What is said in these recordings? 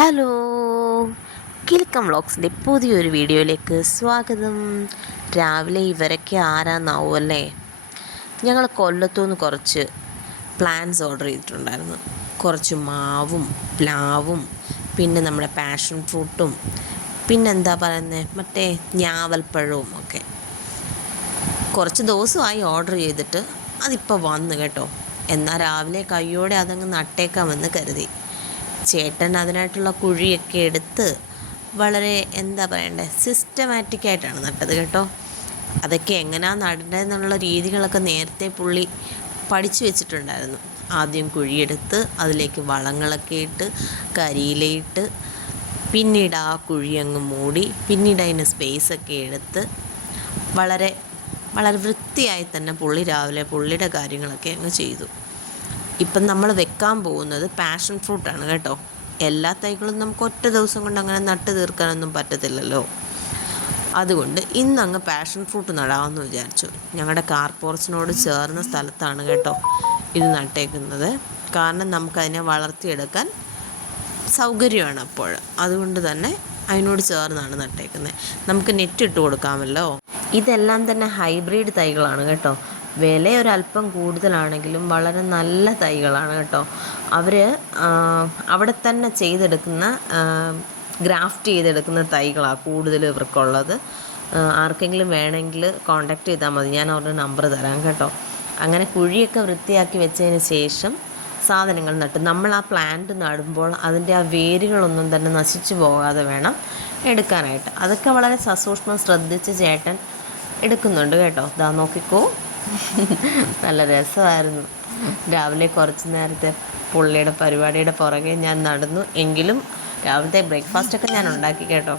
Hello, Kilukkam വ്ളോഗ്സിൻ്റെ പുതിയൊരു വീഡിയോയിലേക്ക് സ്വാഗതം. രാവിലെ ഇവരൊക്കെ ആരാന്നാവും അല്ലേ? ഞങ്ങൾ കൊല്ലത്തുനിന്ന് കുറച്ച് പ്ലാന്റ്സ് ഓർഡർ ചെയ്തിട്ടുണ്ടായിരുന്നു. കുറച്ച് മാവും പ്ലാവും പിന്നെ നമ്മുടെ പാഷൻ ഫ്രൂട്ടും പിന്നെന്താ പറയുന്നത് മറ്റേ ഞാവൽപ്പഴവും ഒക്കെ. കുറച്ച് ദിവസമായി ഓർഡർ ചെയ്തിട്ട് അതിപ്പോൾ വന്നു കേട്ടോ. എന്നാൽ രാവിലെ കയ്യോടെ അതങ്ങ് നട്ടേക്കാമെന്ന് കരുതി. ചേട്ടൻ അതിനായിട്ടുള്ള കുഴിയൊക്കെ എടുത്ത് വളരെ എന്താ പറയണ്ടേ സിസ്റ്റമാറ്റിക്കായിട്ടാണ് നട്ടത് കേട്ടോ. അതൊക്കെ എങ്ങനെയാണ് നടേണ്ടതെന്നുള്ള രീതികളൊക്കെ നേരത്തെ പുള്ളി പഠിച്ചു വെച്ചിട്ടുണ്ടായിരുന്നു. ആദ്യം കുഴിയെടുത്ത് അതിലേക്ക് വളങ്ങളൊക്കെ ഇട്ട് കരിയിലയിട്ട് പിന്നീട് ആ കുഴി അങ്ങ് മൂടി പിന്നീട് അതിന് സ്പേസൊക്കെ എടുത്ത് വളരെ വളരെ വൃത്തിയായി തന്നെ പുള്ളി രാവിലെ പുള്ളിയുടെ കാര്യങ്ങളൊക്കെ അങ്ങ് ചെയ്തു. ഇപ്പം നമ്മൾ വെക്കാൻ പോകുന്നത് പാഷൻ ഫ്രൂട്ടാണ് കേട്ടോ. എല്ലാ തൈകളും നമുക്ക് ഒറ്റ ദിവസം കൊണ്ട് അങ്ങനെ നട്ട് തീർക്കാനൊന്നും പറ്റത്തില്ലല്ലോ. അതുകൊണ്ട് ഇന്നങ്ങ് പാഷൻ ഫ്രൂട്ട് നടാമെന്ന് വിചാരിച്ചു. ഞങ്ങളുടെ കാർ പോർച്ചിനോട് ചേർന്ന സ്ഥലത്താണ് കേട്ടോ ഇത് നട്ടേക്കുന്നത്. കാരണം നമുക്കതിനെ വളർത്തിയെടുക്കാൻ സൗകര്യമാണ് അപ്പോൾ. അതുകൊണ്ട് തന്നെ അതിനോട് ചേർന്നാണ് നട്ടേക്കുന്നത്. നമുക്ക് നെറ്റ് ഇട്ട് കൊടുക്കാമല്ലോ. ഇതെല്ലാം തന്നെ ഹൈബ്രിഡ് തൈകളാണ് കേട്ടോ. വില ഒരല്പം കൂടുതലാണെങ്കിലും വളരെ നല്ല തൈകളാണ് കേട്ടോ. അവർ അവിടെ തന്നെ ചെയ്തെടുക്കുന്ന ഗ്രാഫ്റ്റ് ചെയ്തെടുക്കുന്ന തൈകളാണ് കൂടുതൽ ഇവർക്കുള്ളത്. ആർക്കെങ്കിലും വേണമെങ്കിൽ കോൺടാക്റ്റ് ചെയ്താൽ മതി, ഞാൻ അവരുടെ നമ്പർ തരാം കേട്ടോ. അങ്ങനെ കുഴിയൊക്കെ വൃത്തിയാക്കി വെച്ചതിന് ശേഷം സാധനങ്ങൾ നട്ട് നമ്മൾ ആ പ്ലാന്റ് നടുമ്പോൾ അതിൻ്റെ ആ വേരുകളൊന്നും തന്നെ നശിച്ചു പോകാതെ വേണം എടുക്കാനായിട്ട്. അതൊക്കെ വളരെ സസൂക്ഷ്മം ശ്രദ്ധിച്ച് ചേട്ടൻ എടുക്കുന്നുണ്ട് കേട്ടോ. ഇതാ നോക്കിക്കോ, നല്ല രസമായിരുന്നു. രാവിലെ കുറച്ച് നേരത്തെ പുള്ളിയുടെ പരിപാടിയുടെ പുറകെ ഞാൻ നടന്നു. എങ്കിലും രാവിലത്തെ ബ്രേക്ക്ഫാസ്റ്റൊക്കെ ഞാൻ ഉണ്ടാക്കി കേട്ടോ.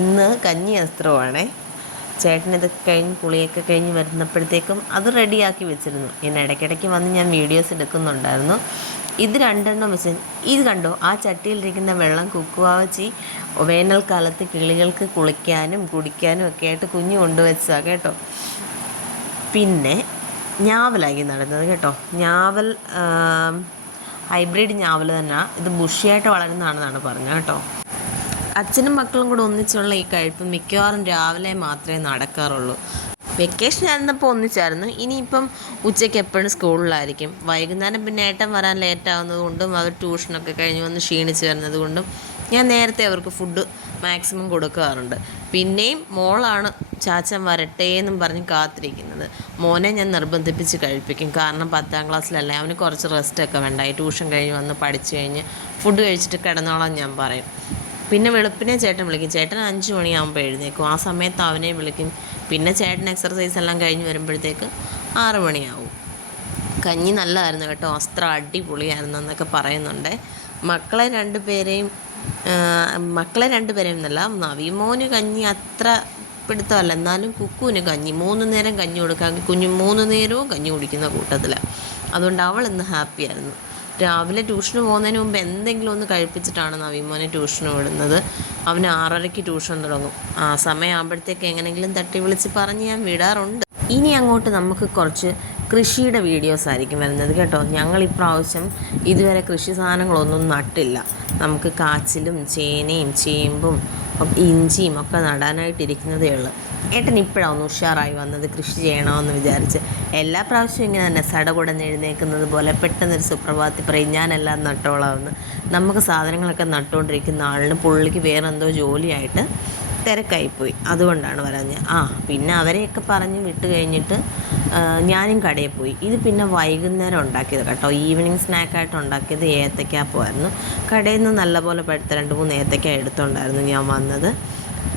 ഇന്ന് കഞ്ഞി അസ്ത്രമാണേ. ചേട്ടനിതൊക്കെ കഴിഞ്ഞ് പുളിയൊക്കെ കഴിഞ്ഞ് വരുന്നപ്പോഴത്തേക്കും അത് റെഡിയാക്കി വെച്ചിരുന്നു. ഇനി ഇടയ്ക്കിടയ്ക്ക് വന്ന് ഞാൻ വീഡിയോസ് എടുക്കുന്നുണ്ടായിരുന്നു. ഇത് രണ്ടെണ്ണം വെച്ച് ഇത് കണ്ടോ, ആ ചട്ടിയിലിരിക്കുന്ന വെള്ളം കുക്കുവാവച്ചി വേനൽക്കാലത്ത് കിളികൾക്ക് കുളിക്കാനും കുടിക്കാനും ഒക്കെ ആയിട്ട് കുഞ്ഞു കൊണ്ടുവച്ചതാണ് കേട്ടോ. പിന്നെ ഞാവലായി നടുന്നത് കേട്ടോ. ഞാവൽ ഹൈബ്രിഡ് ഞാവൽ തന്നെ. ഇത് ബുഷിയായിട്ട് വളരുന്നതാണെന്നാണ് പറഞ്ഞത് കേട്ടോ. അച്ഛനും മക്കളും കൂടെ ഒന്നിച്ചുള്ള ഈ കഴിപ്പ് മിക്കവാറും രാവിലെ മാത്രമേ നടക്കാറുള്ളൂ. വെക്കേഷൻ ആയിരുന്നപ്പോൾ ഒന്നിച്ചായിരുന്നു. ഇനിയിപ്പം ഉച്ചയ്ക്ക് എപ്പോഴും സ്കൂളിലായിരിക്കും. വൈകുന്നേരം പിന്നെ ഏട്ടൻ വരാൻ ലേറ്റാവുന്നത് കൊണ്ടും അവർ ട്യൂഷനൊക്കെ കഴിഞ്ഞ് വന്ന് ക്ഷീണിച്ച് വരുന്നത് കൊണ്ടും ഞാൻ നേരത്തെ അവർക്ക് ഫുഡ് മാക്സിമം കൊടുക്കാറുണ്ട്. പിന്നെയും മോളാണ് ചാച്ചൻ വരട്ടെ എന്നും പറഞ്ഞ് കാത്തിരിക്കുന്നത്. മോനെ ഞാൻ നിർബന്ധിപ്പിച്ച് കഴിപ്പിക്കും. കാരണം 10ാം ക്ലാസ്സിലല്ലേ, അവന് കുറച്ച് റെസ്റ്റൊക്കെ വേണ്ടായി. ട്യൂഷൻ കഴിഞ്ഞ് വന്ന് പഠിച്ചു കഴിഞ്ഞ് ഫുഡ് കഴിച്ചിട്ട് കിടന്നോളാം ഞാൻ പറയും. പിന്നെ വെളുപ്പിനെ ചേട്ടൻ വിളിക്കും. ചേട്ടൻ 5 മണിയാകുമ്പോൾ എഴുന്നേക്കും. ആ സമയത്ത് അവനെ വിളിക്കും. പിന്നെ ചേട്ടൻ എക്സർസൈസ് എല്ലാം കഴിഞ്ഞ് വരുമ്പോഴത്തേക്ക് 6 മണിയാവും. കഞ്ഞി നല്ലതായിരുന്നു കേട്ടോ. വസ്ത്രം അടിപൊളിയായിരുന്നു എന്നൊക്കെ പറയുന്നുണ്ട്. മക്കളെ രണ്ടുപേരെയും എന്നല്ല, നവിമോന് കഞ്ഞി അത്ര പിടുത്തമല്ല, എന്നാലും കുക്കുവിന് കഞ്ഞി 3 നേരം കഞ്ഞി കൊടുക്കാമെങ്കിൽ കുഞ്ഞ് 3 നേരവും കഞ്ഞി കുടിക്കുന്ന കൂട്ടത്തിലാണ്. അതുകൊണ്ട് അവൾ ഇന്ന് ഹാപ്പിയായിരുന്നു. രാവിലെ ട്യൂഷന് പോകുന്നതിന് മുമ്പ് എന്തെങ്കിലും ഒന്ന് കഴിപ്പിച്ചിട്ടാണ് നവിമോനെ ട്യൂഷന് വിടുന്നത്. അവന് 6:30 ട്യൂഷൻ തുടങ്ങും. ആ സമയമാകുമ്പോഴത്തേക്ക് എങ്ങനെയെങ്കിലും തട്ടി വിളിച്ച് പറഞ്ഞ് ഞാൻ വിടാറുണ്ട്. ഇനി അങ്ങോട്ട് നമുക്ക് കുറച്ച് കൃഷിയുടെ വീഡിയോസ് ആയിരിക്കും വരുന്നത് കേട്ടോ. ഞങ്ങളിപ്രാവശ്യം ഇതുവരെ കൃഷി സാധനങ്ങളൊന്നും നട്ടില്ല. നമുക്ക് കാച്ചിലും ചേനയും ചേമ്പും ഇഞ്ചിയും ഒക്കെ നടാനായിട്ടിരിക്കുന്നതേ ഉള്ളൂ. ഏട്ടൻ ഇപ്പോഴാണ് ഒന്ന് ഉഷാറായി വന്നത് കൃഷി ചെയ്യണമെന്ന് വിചാരിച്ച്. എല്ലാ പ്രാവശ്യവും ഇങ്ങനെ തന്നെ സടകുടന്ന് എഴുന്നേൽക്കുന്നത് പോലെ പെട്ടെന്നൊരു സുപ്രഭാതത്തിൽ പറയും ഞാനെല്ലാം നട്ടോളാമെന്ന്. നമുക്ക് സാധനങ്ങളൊക്കെ നട്ടുകൊണ്ടിരിക്കുന്ന ആളിന് പുള്ളിക്ക് വേറെന്തോ ജോലിയായിട്ട് തിരക്കായിപ്പോയി. അതുകൊണ്ടാണ് പറഞ്ഞത്. പിന്നെ അവരെയൊക്കെ പറഞ്ഞ് വിട്ട് കഴിഞ്ഞിട്ട് ഞാനും കടയിൽ പോയി. ഇത് പിന്നെ വൈകുന്നേരം ഉണ്ടാക്കിയത് കേട്ടോ. ഈവനിങ് സ്നാക്കായിട്ട് ഉണ്ടാക്കിയത് ഏത്തയ്ക്കാപ്പമായിരുന്നു. കടയിൽ നിന്ന് നല്ലപോലെ പഴുത്ത 2-3 ഏത്തയ്ക്ക എടുത്തുകൊണ്ടായിരുന്നു ഞാൻ വന്നത്.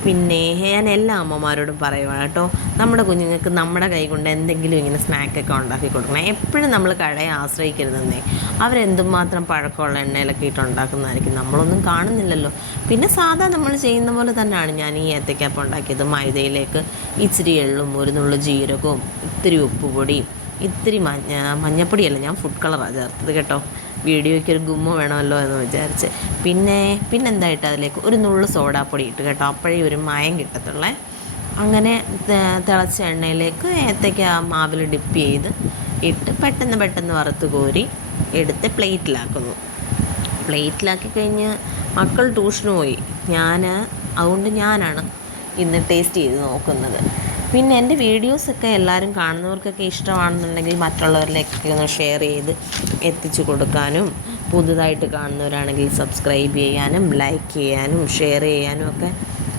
പിന്നെ ഞാൻ എല്ലാ അമ്മമാരോടും പറയുവാണ് കേട്ടോ, നമ്മുടെ കുഞ്ഞുങ്ങൾക്ക് നമ്മുടെ കൈ കൊണ്ട് എന്തെങ്കിലും ഇങ്ങനെ സ്നാക്കൊക്കെ ഉണ്ടാക്കി കൊടുക്കണം. എപ്പോഴും നമ്മൾ കടയെ ആശ്രയിക്കരുതെന്നേ. അവരെന്തുമാത്രം പഴക്കമുള്ള എണ്ണയിലൊക്കെ ഇട്ടുണ്ടാക്കുന്നതായിരിക്കും, നമ്മളൊന്നും കാണുന്നില്ലല്ലോ. പിന്നെ സാധാ നമ്മൾ ചെയ്യുന്ന പോലെ തന്നെയാണ് ഞാൻ ഈ ഏത്തയ്ക്കാപ്പം ഉണ്ടാക്കിയത്. മൈദയിലേക്ക് ഇച്ചിരി എള്ളും 1 നുള്ളു ജീരകവും ഇത്തിരി ഉപ്പുപൊടിയും ഇത്തിരി മഞ്ഞപ്പൊടിയല്ല, ഞാൻ ഫുഡ് കളറാണ് ചേർത്തത് കേട്ടോ. വീഡിയോയ്ക്ക് ഒരു ഗുമ്മ വേണമല്ലോ എന്ന് വിചാരിച്ച്. പിന്നെന്തായിട്ട് അതിലേക്ക് 1 നുള്ളു സോഡാപ്പൊടി ഇട്ട് കേട്ടോ. അപ്പോഴേ ഒരു മയം കിട്ടത്തുള്ളേ. അങ്ങനെ തിളച്ച എണ്ണയിലേക്ക് ഏത്തയ്ക്ക മാവിൽ ഡിപ്പ് ചെയ്ത് ഇട്ട് പെട്ടെന്ന് വറുത്ത് കോരി എടുത്ത് പ്ലേറ്റിലാക്കുന്നു. പ്ലേറ്റിലാക്കി കഴിഞ്ഞ് മക്കൾ ട്യൂഷന് പോയി. അതുകൊണ്ട് ഞാനാണ് ഇന്ന് ടേസ്റ്റ് ചെയ്ത് നോക്കുന്നത്. പിന്നെ എൻ്റെ വീഡിയോസൊക്കെ എല്ലാവരും കാണുന്നവർക്കൊക്കെ ഇഷ്ടമാണെന്നുണ്ടെങ്കിൽ മറ്റുള്ളവരിലേക്കൊക്കെ ഒന്ന് ഷെയർ ചെയ്ത് എത്തിച്ചു കൊടുക്കാനും, പുതുതായിട്ട് കാണുന്നവരാണെങ്കിൽ സബ്സ്ക്രൈബ് ചെയ്യാനും ലൈക്ക് ചെയ്യാനും ഷെയർ ചെയ്യാനും ഒക്കെ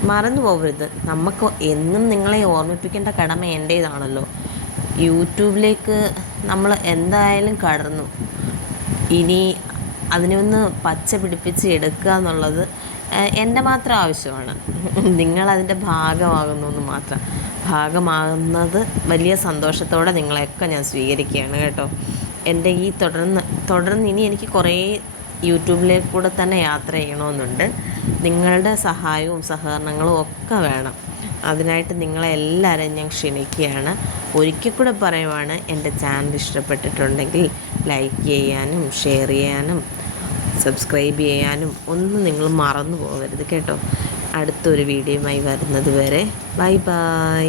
മറന്നു പോകരുത്. നമുക്ക് എന്നും നിങ്ങളെ ഓർമ്മിപ്പിക്കേണ്ട കടമ എൻ്റേതാണല്ലോ. യൂട്യൂബിലേക്ക് നമ്മൾ എന്തായാലും കടന്നു. ഇനി അതിനൊന്ന് പച്ച പിടിപ്പിച്ച് എടുക്കുക എന്നുള്ളത് എൻ്റെ മാത്രം ആവശ്യമാണ്. നിങ്ങളതിൻ്റെ ഭാഗമാകുന്നു മാത്രം. ഭാഗമാകുന്നത് വലിയ സന്തോഷത്തോടെ നിങ്ങളെയൊക്കെ ഞാൻ സ്വീകരിക്കുകയാണ് കേട്ടോ. എൻ്റെ ഈ തുടർന്ന് ഇനി എനിക്ക് കുറേ യൂട്യൂബിലേക്ക് കൂടെ തന്നെ യാത്ര ചെയ്യണമെന്നുണ്ട്. നിങ്ങളുടെ സഹായവും സഹകരണങ്ങളും ഒക്കെ വേണം. അതിനായിട്ട് നിങ്ങളെല്ലാവരെയും ഞാൻ ക്ഷണിക്കുകയാണ്. ഒരിക്കൽ കൂടെ പറയുവാണ്, എൻ്റെ ചാനൽ ഇഷ്ടപ്പെട്ടിട്ടുണ്ടെങ്കിൽ ലൈക്ക് ചെയ്യാനും ഷെയർ ചെയ്യാനും സബ്സ്ക്രൈബ് ചെയ്യാനും ഒന്നും നിങ്ങൾ മറന്നു പോകരുത് കേട്ടോ. അടുത്തൊരു വീഡിയോയുമായി വരുന്നത് വരെ ബൈ ബൈ.